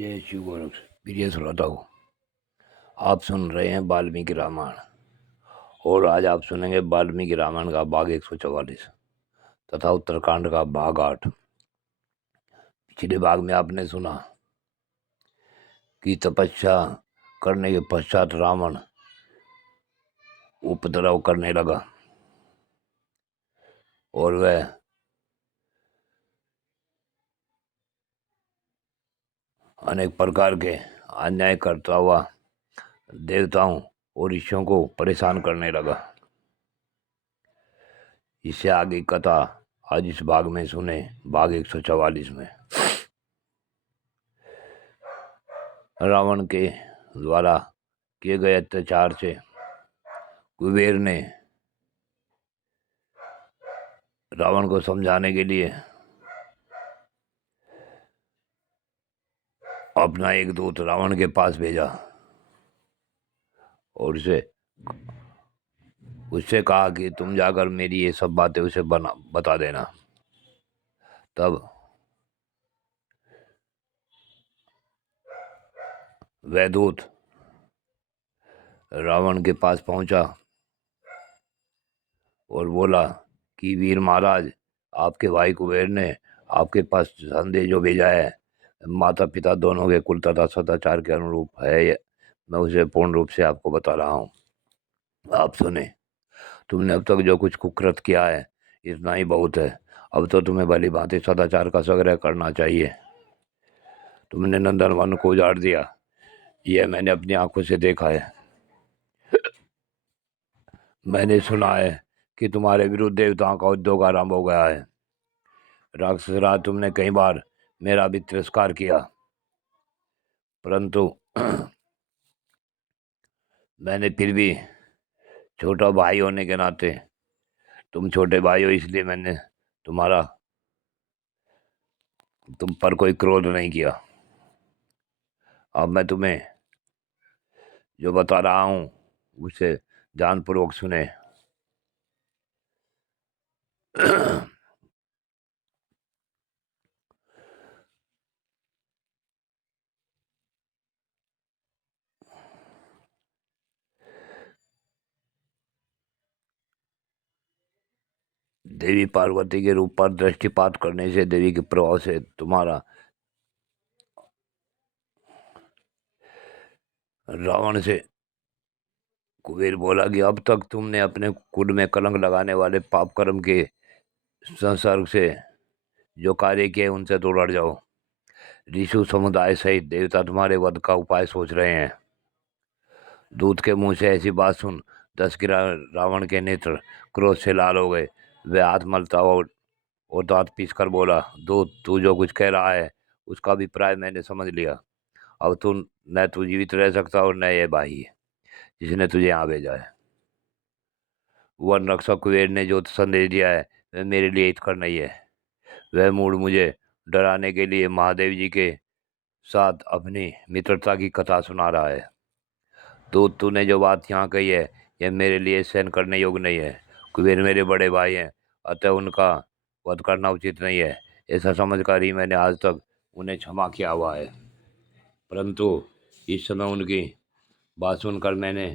जय शिव गोरख। प्रिय श्रोताओं, आप सुन रहे हैं वाल्मीकि रामायण। और आज आप सुनेंगे वाल्मीकि रामायण का भाग 144 तथा उत्तरकांड का भाग 8। पिछले भाग में आपने सुना कि तपस्या करने के पश्चात रावण उपद्रव करने लगा और वह अनेक प्रकार के अन्याय करता हुआ देवताओं और ऋषियों को परेशान करने लगा। इससे आगे कथा आज इस भाग में सुने, भाग 144 में। रावण के द्वारा किए गए अत्याचार से कुबेर ने रावण को समझाने के लिए अपना एक दूत रावण के पास भेजा और उससे कहा कि तुम जाकर मेरी ये सब बातें उसे बता देना। तब वह दूत रावण के पास पहुंचा और बोला कि वीर महाराज, आपके भाई कुबेर ने आपके पास संदेश जो भेजा है माता पिता दोनों के कुल तथा सदाचार के अनुरूप है। मैं उसे पूर्ण रूप से आपको बता रहा हूँ, आप सुने। तुमने अब तक जो कुछ कुकृत किया है इतना ही बहुत है। अब तो तुम्हें भली भांति सदाचार का संग्रह करना चाहिए। तुमने नंदन वन को उजाड़ दिया, यह मैंने अपनी आंखों से देखा है। मैंने सुना है कि तुम्हारे विरुद्ध देवताओं का उद्योग आरंभ हो गया है। राक्षसराज, तुमने कई बार मेरा भी तिरस्कार किया, परंतु मैंने फिर भी छोटा भाई होने के नाते, तुम छोटे भाई हो इसलिए मैंने तुम पर कोई क्रोध नहीं किया। अब मैं तुम्हें जो बता रहा हूँ उसे ध्यानपूर्वक सुने। देवी पार्वती के रूप पर दृष्टिपात करने से, देवी के प्रभाव से तुम्हारा रावण से कुबेर बोला कि अब तक तुमने अपने कुल में कलंक लगाने वाले पाप कर्म के संसर्ग से जो कार्य किए उनसे दूर हट जाओ। ऋषि समुदाय सहित देवता तुम्हारे वध का उपाय सोच रहे हैं। दूत के मुंह से ऐसी बात सुन 10 गिरा रावण के नेत्र क्रोध से लाल हो गए। वह हाथ मलता हुआ और दांत पीस कर बोला, दूत, तू जो कुछ कह रहा है उसका अभिप्राय मैंने समझ लिया। अब तू जीवित रह सकता और न ये भाई जिसने तुझे यहाँ भेजा है। वन रक्षक कुबेर ने जो संदेश दिया है वह मेरे लिए हितकर नहीं है। वह मूड मुझे डराने के लिए महादेव जी के साथ अपनी मित्रता की कथा सुना रहा है। तूने जो बात यहाँ कही है यह मेरे लिए सहन करने योग्य नहीं है। कुबेर मेरे बड़े भाई हैं, अतः उनका वध करना उचित नहीं है। ऐसा समझकर ही मैंने आज तक उन्हें क्षमा किया हुआ है, परंतु इस समय उनकी बात सुनकर मैंने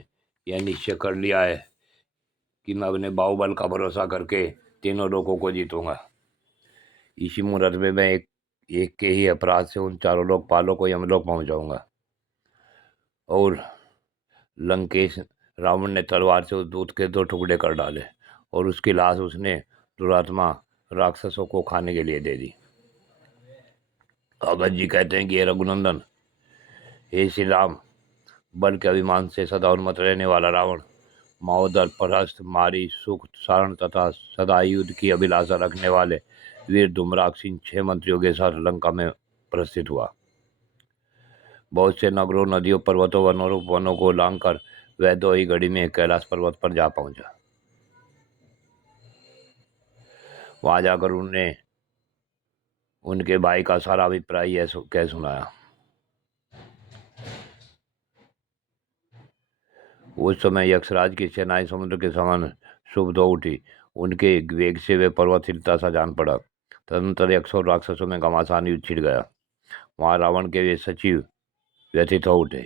यह निश्चय कर लिया है कि मैं अपने बाहुबल का भरोसा करके तीनों लोगों को जीतूंगा। इसी मुहूर्त में मैं एक के ही अपराध से उन चारों लोकपालों को यमलोक पहुंचाऊंगा। और लंकेश रावण ने तलवार से उस दूत के 2 टुकड़े कर डाले और उसकी लाश उसने दुरात्मा राक्षसों को खाने के लिए दे दी। अगस्त जी कहते हैं कि हे रघुनंदन, हे श्री राम, बल के अभिमान से सदा उन्मत्त रहने वाला रावण महोदर, परस्त, मारी, सुख, सारण तथा सदा युद्ध की अभिलाषा रखने वाले वीर धूम्राक्षिन 6 मंत्रियों के साथ लंका में प्रस्थित हुआ। बहुत से नगरों, नदियों, पर्वतों, वनों को लांघकर वह 2 ही घड़ी में कैलाश पर्वत पर जा पहुंचा। वहां जाकर उन्हें उनके भाई का सारा अभिप्राय यह कह सुनाया। उस समय यक्षराज की सेनाएं समुद्र के समान शुभ हो उठी। उनके वेग से वे पर्वत हिलता सा जान पड़ा। तदनंतर यक्षों और राक्षसों में घमासान युद्ध छिड़ गया। वहाँ रावण के वे सचिव व्यथित हो उठे।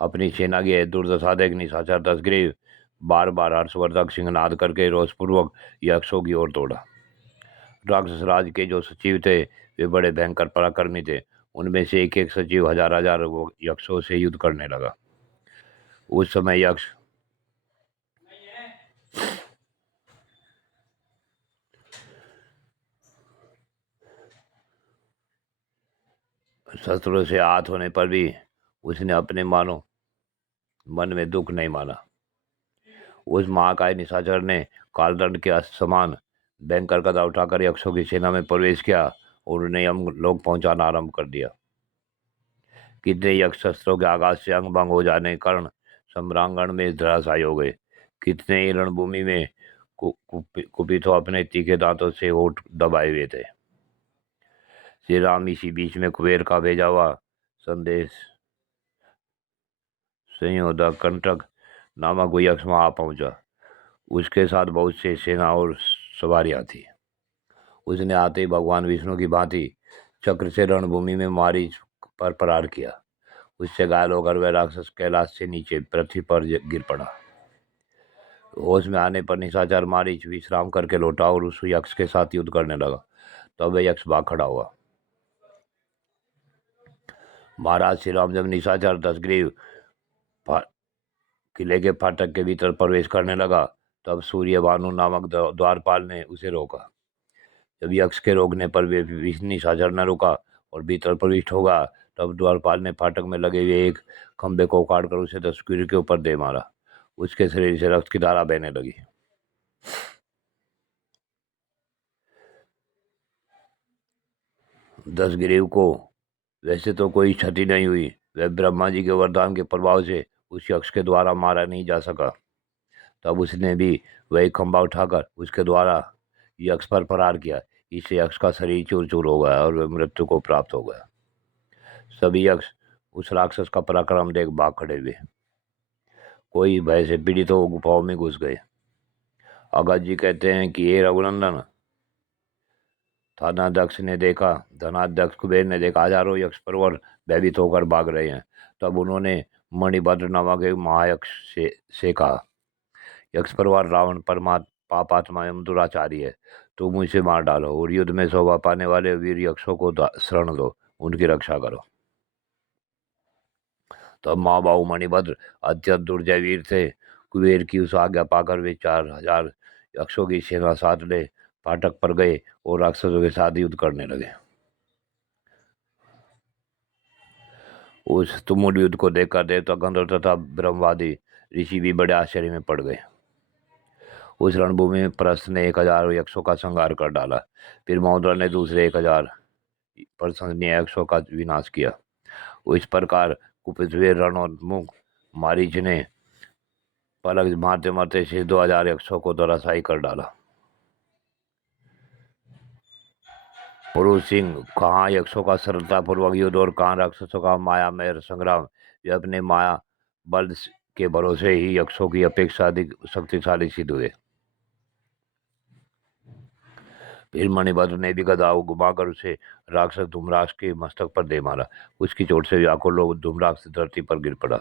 अपनी सेना की दुर्दशा देख निशाचर दशग्रीव बार बार हर्षवर्धक सिंहनाद करके रोषपूर्वक यक्षों की ओर दौड़ा। राक्षस राज के जो सचिव थे वे बड़े भयंकर पराक्रमी थे। उनमें से एक एक सचिव हजार हजार यक्षों से युद्ध करने लगा। उस समय यक्ष शस्त्रों से आहत होने पर भी उसने अपने मन में दुख नहीं माना। उस महाकाय निशाचर ने कालदंड के समान भयंकर कदम उठाकर यक्षों की सेना में प्रवेश किया और उन्हें यमलोक पहुंचाना आरंभ कर दिया। कितने यक्ष शस्त्रों के आघात से अंग भंग हो जाने के कारण सम्रांगण में धराशायी हो गए। कितने ही रणभूमि में कुपितों अपने तीखे दांतों से होठ दबाए हुए थे। श्री राम इसी बीच में कुबेर का भेजा हुआ संदेश संयोधक कंटक नामक कोई यक्ष वहां पहुंचा। उसके साथ बहुत से सेना और सवारियां थी। उसने आते ही भगवान विष्णु की भांति चक्र से रणभूमि में मारीच पर प्रहार किया। उससे घायल होकर वह राक्षस कैलाश से नीचे पृथ्वी पर गिर पड़ा। होश में आने पर निशाचर मारीच विश्राम करके लौटा और उस यक्ष के साथ युद्ध करने लगा। तब वह यक्ष भाग खड़ा हुआ। महाराज श्री राम जब निशाचर दशग्रीव किले के फाटक के भीतर प्रवेश करने लगा तब सूर्यभानु नामक द्वारपाल ने उसे रोका। जब यक्ष के रोकने पर वे निशाचर न रुका और भीतर प्रविष्ट होगा तब द्वारपाल ने फाटक में लगे हुए एक खंबे को उखाड़कर उसे दशग्रीव के ऊपर दे मारा। उसके शरीर से रक्त की धारा बहने लगी। दशग्रीव को वैसे तो कोई क्षति नहीं हुई। वह ब्रह्मा जी के वरदान के प्रभाव से उस यक्ष के द्वारा मारा नहीं जा सका। तब उसने भी वही खंबा उठाकर उसके द्वारा यक्ष पर प्रहार किया। इससे यक्ष का शरीर चूर चूर हो गया और वह मृत्यु को प्राप्त हो गया। सभी यक्ष उस राक्षस का पराक्रम देख भाग खड़े हुए। कोई भय से पीड़ित हो गुफाओं में घुस गए। अगस्त जी कहते हैं कि हे रघुनंदन, धनाध्यक्ष ने देखा धनाध्यक्ष कुबेर ने देखा हजारों यक्ष परवर भयभीत होकर भाग रहे हैं। तब उन्होंने मणिभद्र नामक एक महायक्ष से कहा, यक्ष परवार रावण पापात्मा एवं दुराचारी है। तुम उसे मार डालो और युद्ध में शोभा पाने वाले वीर यक्षों को शरण दो, उनकी रक्षा करो। तब महाबाहु मणिभद्र अत्यंत दुर्जय वीर थे। कुबेर की उस आज्ञा पाकर वे 4000 यक्षों की सेना साथ ले फाटक पर गए और राक्षसों के साथ युद्ध करने लगे। उस तुमुल युद्ध को देखकर देवता गंधर्व तथा ब्रह्मवादी ऋषि भी बड़े आश्चर्य में पड़ गए। उस रणभूमि में प्रस्थ ने 1000 यक्षों का संहार कर डाला। फिर महोदर ने दूसरे 1000 प्रशंसनीय यक्षों का विनाश किया। इस प्रकार कुपित हुए रणोन्मुख मारीच ने पलक मारते मारते से 2000 यक्षों को धराशायी कर डाला। पुरुष सिंह कहाँ यक्षों का सरलतापूर्वक युद्ध और कहाँ राक्षसों का मायामय संग्राम। वे अपने माया बल के भरोसे ही यक्षों की अपेक्षा अधिक शक्तिशाली सिद्ध हुए। फिर मणिभद्र ने भी गदा घुमाकर उसे राक्षस धूम्राक्ष के मस्तक पर दे मारा। उसकी चोट से व्याकुल लोग धूम्राक्ष धरती पर गिर पड़ा।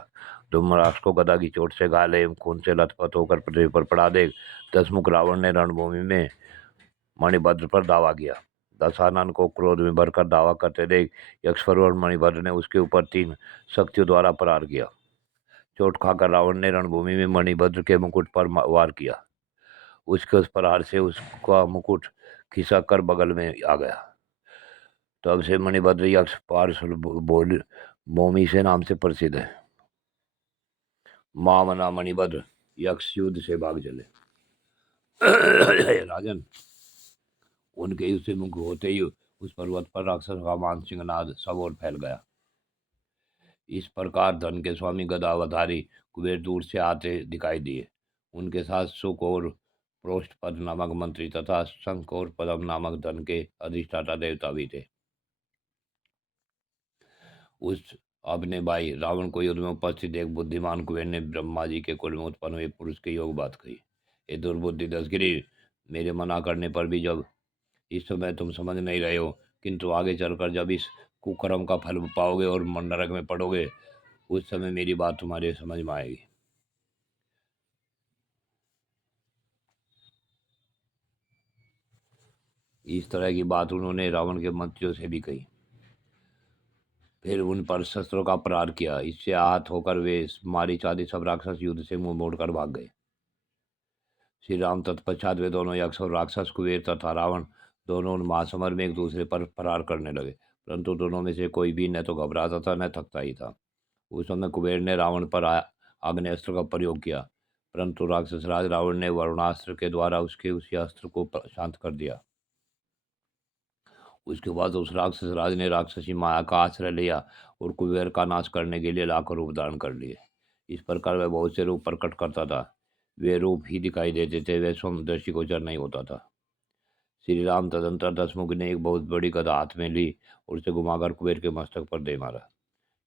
धूम्राक्ष को गदा की चोट से घायल एवं खून से लथपथ होकर पृथ्वी पर पड़ा देख दशमुख रावण ने रणभूमि में मणिभद्र पर दावा किया। दशानन को क्रोध में भरकर दावा करते देख यक्षपरवर मणिभद्र ने उसके ऊपर 3 शक्तियों द्वारा प्रहार किया। चोट खाकर रावण ने रणभूमि में मणिभद्र के मुकुट पर वार किया। उसके उस प्रहार से उसका मुकुट खिसक कर बगल में आ गया। तब से मणिभद्र यक्ष पार्श्व भूमि से नाम से प्रसिद्ध है। मामना मणिभद्र यक्ष युद्ध से भाग चले। राजन, उनके युद्ध से मुक्त होते ही उस पर्वत पर राक्षस का मानसिंह नाद सब और फैल गया। इस प्रकार धन के स्वामी गदावधारी कुबेर दूर से आते दिखाई दिए। उनके साथ सुख और प्रोष्ठपद नामक मंत्री तथा शंख और पदम नामक धन के अधिष्ठाता देवता भी थे। उस अपने भाई रावण को युद्ध में उपस्थित एक बुद्धिमान कुबेर ने ब्रह्मा जी के कुल में उत्पन्न हुए पुरुष के योग बात कही। ये दुर्बुद्धि दशगिरी, मेरे मना करने पर भी जब इस समय तुम समझ नहीं रहे हो, किंतु आगे चलकर जब इस कुकर्म का फल पाओगे और नरक में पड़ोगे, उस समय मेरी बात तुम्हारे समझ में आएगी। इस तरह की बात उन्होंने रावण के मंत्रियों से भी कही। फिर उन पर शस्त्रों का प्रहार किया। इससे आहत होकर वे मारीच आदि सब राक्षस युद्ध से मुंह मोड़कर भाग गए। श्री राम तत्पश्चात वे दोनों यक्ष और राक्षस कुबेर तथा रावण दोनों उन महासमर में एक दूसरे पर प्रहार करने लगे, परंतु दोनों में से कोई भी न तो घबराता था न थकता ही था। उस समय कुबेर ने रावण पर आग्नेयास्त्र का प्रयोग किया, परंतु राक्षस राज रावण ने वरुणास्त्र के द्वारा उसके उसी अस्त्र को शांत कर दिया। उसके बाद उस राक्षस राज ने राक्षसी माया का आश्रय लिया और कुबेर का नाश करने के लिए लाखों रूप धारण कर लिए। इस प्रकार वह बहुत से रूप प्रकट करता था। वे रूप ही दिखाई देते थे, वह स्वयं दृष्टि गोचर नहीं होता था। श्री राम तदंतर दशमुख ने एक बहुत बड़ी गदा हाथ में ली और उसे घुमाकर कुबेर के मस्तक पर दे मारा।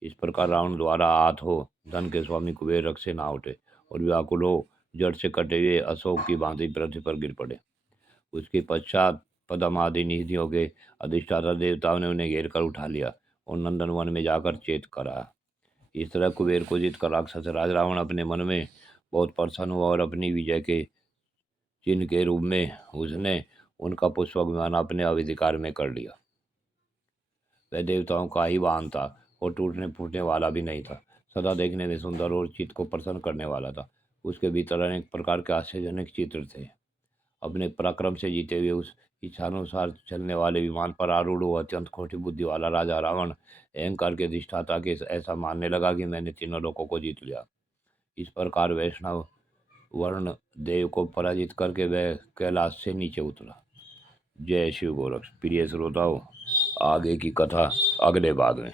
इस प्रकार रावण द्वारा आहत हो धन के स्वामी कुबेर रथ से ना उठे और व्याकुल हो जड़ से कटे हुए अशोक की भांति पृथ्वी पर गिर पड़े। उसके पश्चात पद्म आदि निधियों के अधिष्ठाता देवताओं ने उन्हें घेर कर उठा लिया और नंदन वन में जाकर चेत करा। इस तरह कुबेर को जीतकर राक्षस राज रावण अपने मन में बहुत प्रसन्न हुआ और अपनी विजय के चिन्ह के रूप में उसने उनका पुष्पक विमान अपने अधिकार में कर लिया। वह देवताओं का ही वाहन था और टूटने फूटने वाला भी नहीं था। सदा देखने में सुंदर और चित्त को प्रसन्न करने वाला था। उसके भीतर अनेक प्रकार के आश्चर्यजनक चित्र थे। अपने पराक्रम से जीते हुए उस इच्छानुसार चलने वाले विमान पर आरूढ़ हुआ अत्यंत खोटी बुद्धि वाला राजा रावण अहंकार के अधिष्ठाता के ऐसा मानने लगा कि मैंने तीनों लोकों को जीत लिया। इस प्रकार वैष्णव वर्ण देव को पराजित करके वह कैलाश से नीचे उतरा। जय शिव गोरक्ष। प्रिय श्रोताओं, आगे की कथा अगले भाग में।